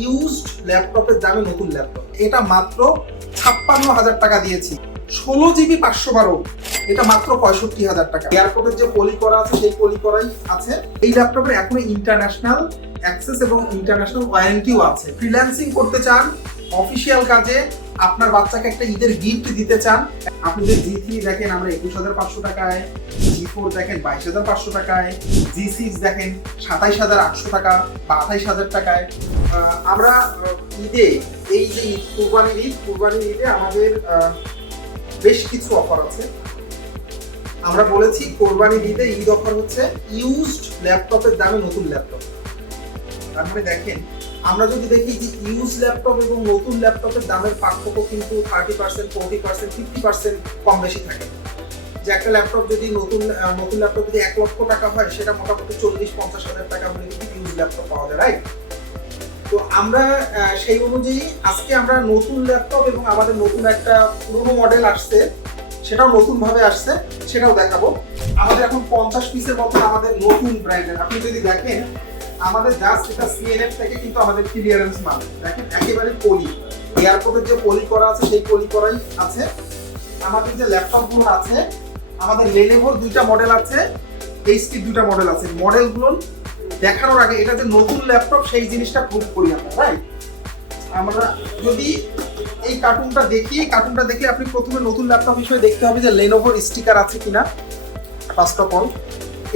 Used ল্যাপটপের দামে নতুন ল্যাপটপ এটা মাত্র ছাপ্পান্ন হাজার টাকা দিয়েছি। ষোলো জিবি পাঁচশো বারো। এটা মাত্র পঁয়ষট্টি হাজার টাকা। এয়ারপোর্টের যে পলি করা আছে, সেই পলি করাই আছে। এই ল্যাপটপের এখনও ইন্টারন্যাশনাল অ্যাক্সেস এবং ইন্টারন্যাশনাল ওয়ারেন্টিও আছে। ফ্রিল্যান্সিং করতে চান অফিসিয়াল কাজে আপনার বাচ্চাকে একটা ঈদের গিফট দিতে চান, আপনি যদি জি থ্রি দেখেন আমরা একুশ হাজার পাঁচশো টাকায় জি ফোর দেখেন বাইশ হাজার পাঁচশো টাকায় জি সিক্স দেখেন সাতাইশ হাজার আটশো টাকা বা আঠাইশ হাজার টাকায়। আমরা ঈদে, এই যে ঈদ, কুরবানির ঈদ, কুরবানির ঈদে আমাদের বেশ কিছু অফার আছে। আমরা বলেছি কোরবানির ঈদে ঈদ অফার হচ্ছে ইউজড ল্যাপটপের দামে নতুন ল্যাপটপ তারপরে দেখেন আমরা যদি দেখি যে ইউজ ল্যাপটপ এবং নতুন ল্যাপটপের দামের পার্থক্য কিন্তু thirty percent forty percent fifty percent কম বেশি থাকে। যে একটা ল্যাপটপ যদি নতুন নতুন ল্যাপটপ যদি এক লক্ষ টাকা হয়, সেটা মোটামুটি চল্লিশ, পঞ্চাশ হাজার টাকা হলে কিন্তু ইউজ ল্যাপটপ পাওয়া যায় রাইট তো আমরা সেই অনুযায়ী আজকে আমরা নতুন ল্যাপটপ এবং আমাদের নতুন একটা পুরোনো মডেল আসছে, সেটাও নতুন ভাবে আসছে, সেটাও দেখাবো। আমাদের এখন পঞ্চাশ পিসের মতো আমাদের নতুন ব্র্যান্ডের আপনি যদি দেখেন আমাদের জাস্ট এটা সিএনএফ থেকে কিন্তু আমাদের ক্লিয়ারেন্স মাল। দেখেন, একেবারে পলি। এয়ারপোর্টের যে পলি করা আছে, সেই পলি করাই আছে। আমাদের যে ল্যাপটপগুলো আছে, আমাদের লেনেভোর দুইটা মডেল আছে এইচপি দুইটা মডেল আছে। মডেলগুলো দেখানোর আগে এটা যে নতুন ল্যাপটপ সেই জিনিসটা প্রুভ করি আমরা রাইট আমরা যদি এই কার্টুনটা দেখি, এই কার্টুনটা দেখলে আপনি প্রথমে নতুন ল্যাপটপ হিসেবে দেখতে হবে যে লেনোভোর স্টিকার আছে কিনা ফার্স্ট অফ অল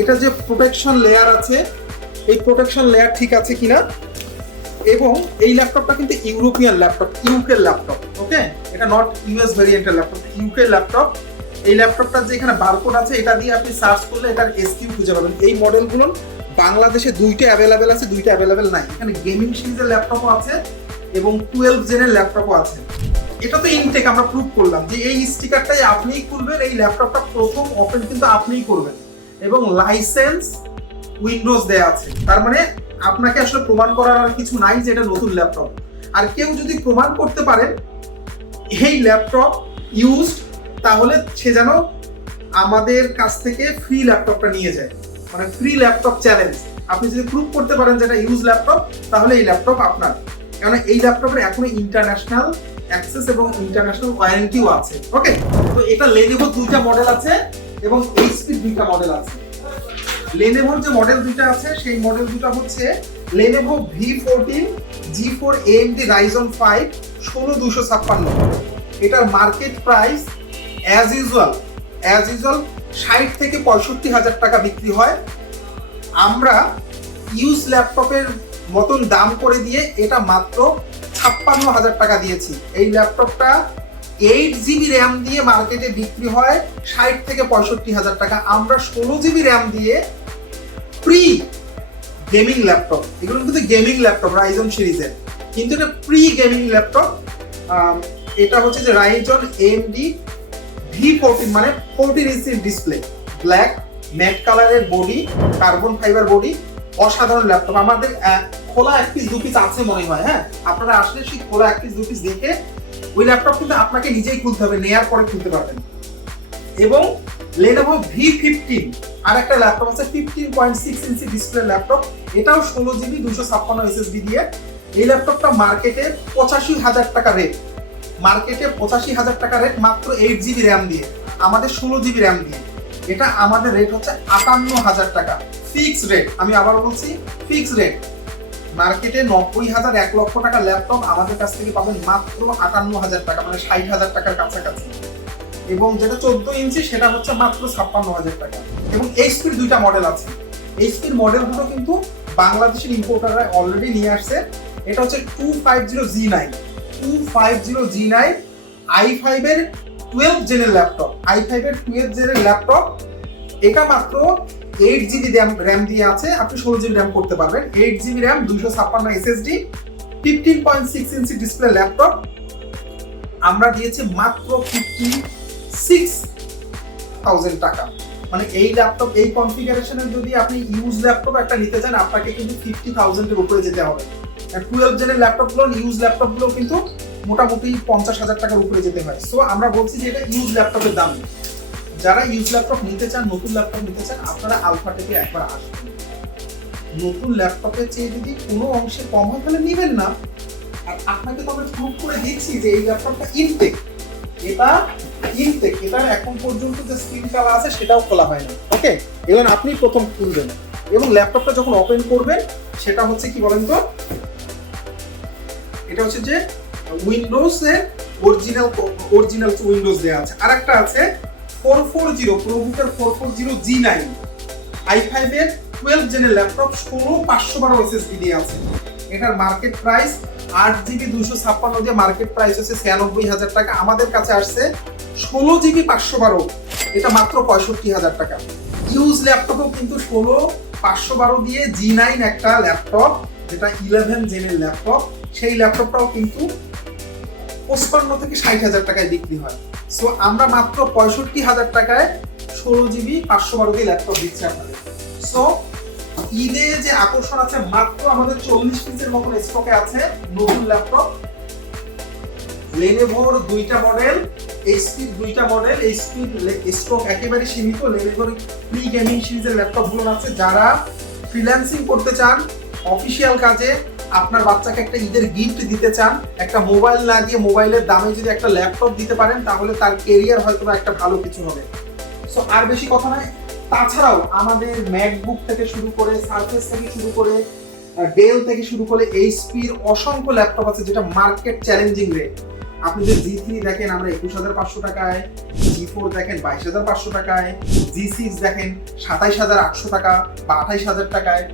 এটা যে প্রোটেকশন লেয়ার আছে এই প্রোটেকশন লেয়ার ঠিক আছে কিনা? এবং এই ল্যাপটপটা কিন্তু European laptop UK laptop okay এটা নট ইউএস ভেরিয়েন্টের ল্যাপটপ ইউকে ল্যাপটপ এই ল্যাপটপটার যে এখানে বারকোড আছে, এটা দিয়ে আপনি সার্চ করলে এটার এসকিউ খুঁজে পাবেন। এই মডেলগুলো বাংলাদেশে দুইটা অ্যাভেলেবেল আছে, দুইটা অ্যাভেলেবেল নাই। এখানে গেমিং সিরিজের ল্যাপটপও আছে এবং টুয়েলভ জেনের ল্যাপটপও আছে। এটা তো ইনটেক আমরা প্রুভ করলাম যে এই স্টিকারটাই আপনিই খুলবেন, এই ল্যাপটপটা প্রথম ওপেন কিন্তু আপনিই করবেন। এবং লাইসেন্স উইন্ডোজ দেয়া আছে। তার মানে আপনাকে আসলে প্রমাণ করার আর কিছু নাই যে এটা নতুন ল্যাপটপ। আর কেউ যদি প্রমাণ করতে পারে এই ল্যাপটপ ইউজড তাহলে সে যেন আমাদের কাছ থেকে ফ্রি ল্যাপটপটা নিয়ে যায়। মানে ফ্রি ল্যাপটপ চ্যালেঞ্জ আপনি যদি প্রুভ করতে পারেন যে এটা ইউজ ল্যাপটপ, তাহলে এই ল্যাপটপ আপনার। কেননা এই ল্যাপটপের এখনও ইন্টারন্যাশনাল অ্যাক্সেস এবং ইন্টারন্যাশনাল ওয়ারেন্টিও আছে। ওকে তো এটা লেনেভো দুইটা মডেল আছে এবং এইচপি দুইটা মডেল আছে। লেনেভোর যে মডেল দুইটা আছে, সেই মডেল দুটো হচ্ছে Lenovo V fourteen G four AMD Ryzen five ষোলো দুশো ছাপ্পান্ন। এটার market price as usual as usual ষাট থেকে পঁয়ষট্টি হাজার টাকা বিক্রি হয়। আমরা ইউজ ল্যাপটপের মতন দাম করে দিয়ে এটা মাত্র ছাপ্পান্ন হাজার টাকা দিয়েছি। এই ল্যাপটপটা এইট জিবি র্যাম দিয়ে মার্কেটে বিক্রি হয় ষাট থেকে পঁয়ষট্টি হাজার টাকা। আমরা ষোলো জিবি র্যাম দিয়ে প্রি গেমিং ল্যাপটপ এগুলো কিন্তু গেমিং ল্যাপটপ রাইজন সিরিজের। কিন্তু এটা প্রি গেমিং ল্যাপটপ এটা হচ্ছে যে রাইজন এমডি ভি ফোরটিন মানে ফোরটিন ইঞ্চির ডিসপ্লে ব্ল্যাক ম্যাট কালারের বডি কার্বন ফাইবার বডি অসাধারণ ল্যাপটপ আমাদের খোলা এক পিস দু পিস আছে মনে হয় হ্যাঁ? আপনারা আসলে সেই খোলা এক পিস দু পিস দেখে ওই ল্যাপটপ কিন্তু আপনাকে নিজেই খুলতে হবে, নেয়ার পরে খুলতে পারবেন। এবং লেনোভো ভি ফিফটিন আর একটা ল্যাপটপ আছে fifteen point six inch display laptop এটাও ষোলো জিবি দুশো ছাপ্পান্ন এসএসডি দিয়ে। এই ল্যাপটপটা মার্কেটে পঁচাশি হাজার টাকা রেট মার্কেটে পঁচাশি হাজার টাকা রেট মাত্র এইট জিবি র্যাম দিয়ে, আমাদের ষোলো জিবি র্যাম দিয়ে। এটা আমাদের রেট হচ্ছে আটান্ন হাজার টাকা। ফিক্স রেট আমি আবার বলছি ফিক্স রেট মার্কেটে নব্বই হাজার এক লক্ষ টাকা ল্যাপটপ আমাদের কাছ থেকে পাবেন মাত্র আটান্ন হাজার টাকা মানে ষাট হাজার টাকার কাছাকাছি। এবং যেটা চোদ্দ ইঞ্চি, সেটা হচ্ছে মাত্র ছাপ্পান্ন হাজার টাকা। এবং এইচপির দুইটা মডেল আছে। এইচপির মডেলগুলো কিন্তু বাংলাদেশের ইম্পোর্টাররা অলরেডি নিয়ে আসছে। এটা হচ্ছে two five zero G nine two five zero G nine I ফাইভের টুয়েলভ জেনের ল্যাপটপ। আই ফাইভের টুয়েলভ জেনের ল্যাপটপ। এটা মাত্র এইট জিবি র্যাম দিয়ে আছে, আপনি ষোলো জিবি র্যাম করতে পারবেন। এইট জিবি র্যাম ছাপ্পান্ন SSD fifteen point six inch display laptop আমরা দিয়েছি মাত্র ফিফটি সিক্স থাউজেন্ড টাকা। মানে এই ল্যাপটপ এই যদি আপনি ইউজ ল্যাপটপ একটা নিতে চান, আপনাকে কিন্তু ফিফটি থাউজেন্ডের উপরে যেতে হবে। টুয়েলভ জেনের ল্যাপটপগুলো ইউজ ল্যাপটপগুলো কিন্তু মোটামুটি পঞ্চাশ হাজার টাকার উপরে যেতে হয়। সো আমরা বলছি যে এটা ইউজ ল্যাপটপের দাম। যারা ইউজ ল্যাপটপ নিতে চান, নতুন ল্যাপটপ নিতে চান, আপনারা আলফা থেকে একবার আসবেন নতুন ল্যাপটপের চেয়ে যদি কোনো অংশে কম হয়, তাহলে নেবেন না। আর আপনাকে তো আমরা প্রুভ করে দিচ্ছি যে এই ল্যাপটপটা ইনটেক এটা ইনটেক এটার এখন পর্যন্ত যে স্ক্রিন কালার আছে, সেটাও খোলা হয়নি ওকে এবং আপনি প্রথম খুলবেন। এবং ল্যাপটপটা যখন ওপেন করবেন, সেটা হচ্ছে কি বলেন তো? এটা হচ্ছে যে উইন্ডোজ এর অরিজিনাল অরিজিনাল উইন্ডোজ দেওয়া আছে। আর একটা আছে four four zero প্রোবুকের four four zero G nine I five এর টুয়েলভ জেনের ল্যাপটপ ষোলো পাঁচশো বারো এসএসডি দিয়ে আছে। এটার মার্কেট প্রাইস আট জিবি দুশো ছাপ্পান্ন দিয়ে মার্কেট প্রাইস হচ্ছে ছিয়ানব্বই হাজার টাকা। আমাদের কাছে আসছে ষোলো জিবি পাঁচশো বারো। এটা মাত্র পঁয়ষট্টি হাজার টাকা। ইউজ ল্যাপটপও কিন্তু ষোলো পাঁচশো বারো দিয়ে জি নাইন একটা ল্যাপটপ যেটা ইলেভেন জেনের ল্যাপটপ সেই ল্যাপটপটাও কিন্তু পঁচপান্ন থেকে ষাট হাজার টাকায় বিক্রি হয়। সো আমরা মাত্র পঁয়ষট্টি হাজার টাকায় ষোলো জিবি পাঁচশো বারো দিয়ে ল্যাপটপ দিচ্ছি আপনাদের। সো ঈদে যে আকর্ষণ আছে, মাত্র আমাদের চল্লিশ পিসের মতন স্টকে আছে নতুন ল্যাপটপ। লেনেভোর দুইটা মডেল এইচপির দুইটা মডেল এইচপির স্টক একেবারে সীমিত। লেনেভোর প্রি গেমিং সিরিজের ল্যাপটপগুলো আছে। যারা ফ্রিল্যান্সিং করতে চান অফিসিয়াল কাজে আপনার বাচ্চাকে একটা ঈদের গিফট দিতে চান, একটা মোবাইল না দিয়ে মোবাইলের দামে যদি একটা ল্যাপটপ দিতে পারেন, তাহলে তার কেরিয়ার হয়তো একটা ভালো কিছু হবে। সো আর বেশি কথা নয়, তাছাড়াও আমাদের ম্যাকবুক থেকে শুরু করে সার্ফেস থেকে শুরু করে ডেল থেকে শুরু করে এইচপির অসংখ্য ল্যাপটপ আছে যেটা মার্কেট চ্যালেঞ্জিং রেট আপনি যদি জি থ্রি দেখেন, আমরা একুশ হাজার পাঁচশো টাকায় জি ফোর দেখেন, বাইশ হাজার পাঁচশো টাকায় জি সিক্স দেখেন, সাতাইশ হাজার আটশো টাকা বা আঠাইশ হাজার টাকায়।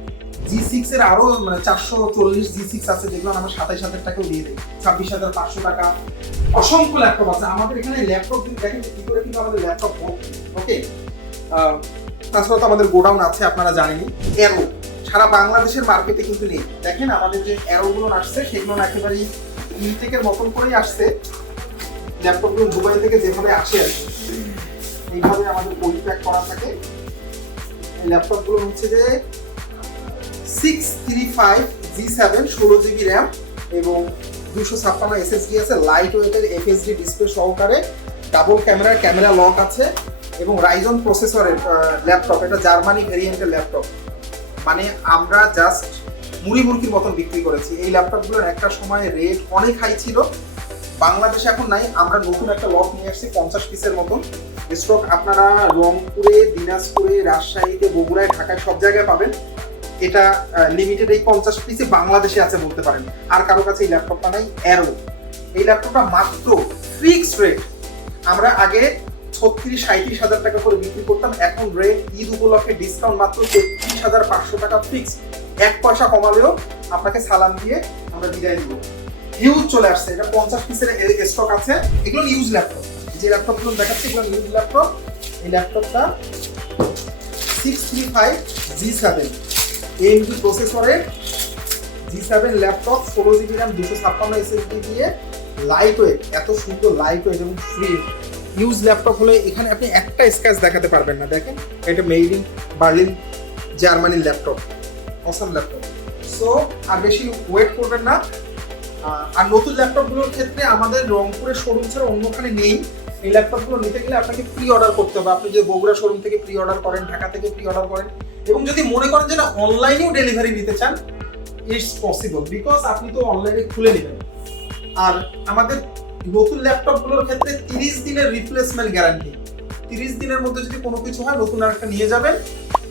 জি সিক্স এর আরও মানে চারশো চল্লিশ জি সিক্স আছে, যেগুলো আমরা সাতাইশ হাজার টাকাও দিয়ে দিই। ছাব্বিশ হাজার পাঁচশো টাকা। অসংখ্য ল্যাপটপ আছে। আমাদের এখানে ল্যাপটপ দেখেন কি করে কিন্তু আমাদের ল্যাপটপ ওকে তাছাড়া তো আমাদের গোডাউন আছে, আপনারা জানেনই। অ্যারো সারা বাংলাদেশের মার্কেটে কিন্তু নেই। দেখেন আমাদের যে অ্যারোগুলো আসছে, সেগুলো একেবারেই ইনটেকের মতন করেই আসছে। ল্যাপটপগুলো দুবাই থেকে যেভাবে আসে আর এইভাবে আমাদের পলি প্যাক করা থাকে। ল্যাপটপগুলো হচ্ছে যে ষোলো জিবি র্যাম এবং দুশো ছাপ্পান্ন এসএসডি আছে লাইট ওয়েটের এফএসডি ডিসপ্লে সহকারে ডাবল ক্যামেরার ক্যামেরা লক আছে এবং রাইজন প্রসেসরের ল্যাপটপ এটা জার্মানি ভেরিয়েন্টের ল্যাপটপ মানে আমরা জাস্ট মুড়ি মুরগির মতন বিক্রি করেছি। এই ল্যাপটপগুলোর একটা সময় রেট অনেক হাই ছিল। বাংলাদেশে এখন নাই, আমরা নতুন একটা লট নিয়ে আসছি, পঞ্চাশ পিসের মতন। স্টক আপনারা রংপুরে, দিনাজপুরে, রাজশাহীতে, বগুড়ায়, ঢাকায় সব জায়গায় পাবেন। এটা লিমিটেড এই পঞ্চাশ পিসে বাংলাদেশে আছে বলতে পারেন। আর কারও কাছে এই ল্যাপটপটা নাই অ্যারো এই ল্যাপটপটা মাত্র ফিক্স রেট আমরা আগে ছত্রিশ সাঁত্রিশ হাজার টাকা করে বিক্রি করতাম, এখন রেট ঈদ উপলক্ষে ডিসকাউন্ট মাত্র তেত্রিশ হাজার পাঁচশো টাকা ফিক্স এক পয়সা কমালেও আপনাকে সালাম দিয়ে আমরা বিদায় দিব হিউজ চলে আসছে। এটা পঞ্চাশ পিসের স্টক আছে। এগুলো নিউজ ল্যাপটপ যে ল্যাপটপগুলো দেখাচ্ছে, এগুলো নিউজ ল্যাপটপ এই ল্যাপটপটা six three five G seven AMD প্রসেসরের জি সেভেন ল্যাপটপ ষোলো জিবি র্যাম দুশো ছাপ্পান্ন এসএসডি দিয়ে লাইট ওয়েট এত সুন্দর লাইট ওয়েট এবং ফ্রি ইউজ ল্যাপটপ হলে এখানে আপনি একটা স্ক্র্যাচ দেখাতে পারবেন না। দেখেন, এটা মেড ইন বার্লিন জার্মানির ল্যাপটপ অসম ল্যাপটপ সো আর বেশি ওয়েট করবেন না। আর নতুন ল্যাপটপগুলোর ক্ষেত্রে আমাদের রংপুরের শোরুম ছাড়া অন্যখানে নেই। এই ল্যাপটপগুলো নিতে গেলে আপনাকে প্রি অর্ডার করতে হবে। আপনি যে বগুড়া শোরুম থেকে প্রি অর্ডার করেন, ঢাকা থেকে প্রি অর্ডার করেন এবং যদি মনে করেন যে না অনলাইনেও ডেলিভারি নিতে চান ইটস পসিবল বিকজ আপনি তো অনলাইনে খুলে নেবেন। আর আমাদের নতুন ল্যাপটপগুলোর ক্ষেত্রে তিরিশ দিনের রিপ্লেসমেন্ট গ্যারান্টি তিরিশ দিনের মধ্যে যদি কোনো কিছু হয়, নতুন আরেকটা নিয়ে যাবেন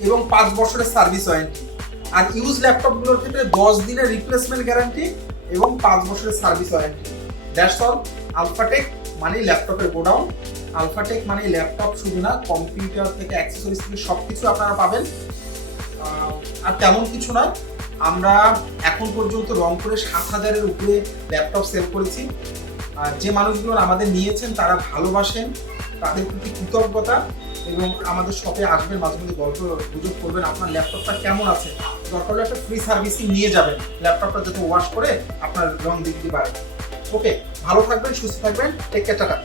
এবং পাঁচ বছরের সার্ভিস ওয়ারেন্টি আর ইউজ ল্যাপটপগুলোর ক্ষেত্রে দশ দিনের রিপ্লেসমেন্ট গ্যারান্টি এবং পাঁচ বছরের service warranty that's all Alphatech মানে ল্যাপটপের গোডাউন আলফাটেক মানে ল্যাপটপ শুধু না কম্পিউটার থেকে অ্যাক্সেসরিজ থেকে সব কিছু আপনারা পাবেন। আর তেমন কিছু নয়। আমরা এখন পর্যন্ত রংপুরে সাত হাজারের উপরে ল্যাপটপ সেল করেছি। আর যে মানুষগুলো আমাদের নিয়েছেন, তারা ভালোবাসেন, তাদের প্রতি কৃতজ্ঞতা এবং আমাদের শপে আসবেন, মাঝে মাঝে গল্প গুজব করবেন, আপনার ল্যাপটপটা কেমন আছে? দরকার হলে একটা ফ্রি সার্ভিসিং নিয়ে যাবেন। ল্যাপটপটা যাতে ওয়াশ করে আপনার রং ডিগ্রি বাড়ে ওকে ভালো থাকবেন, সুস্থ থাকবেন টেক কেয়ার টাটা।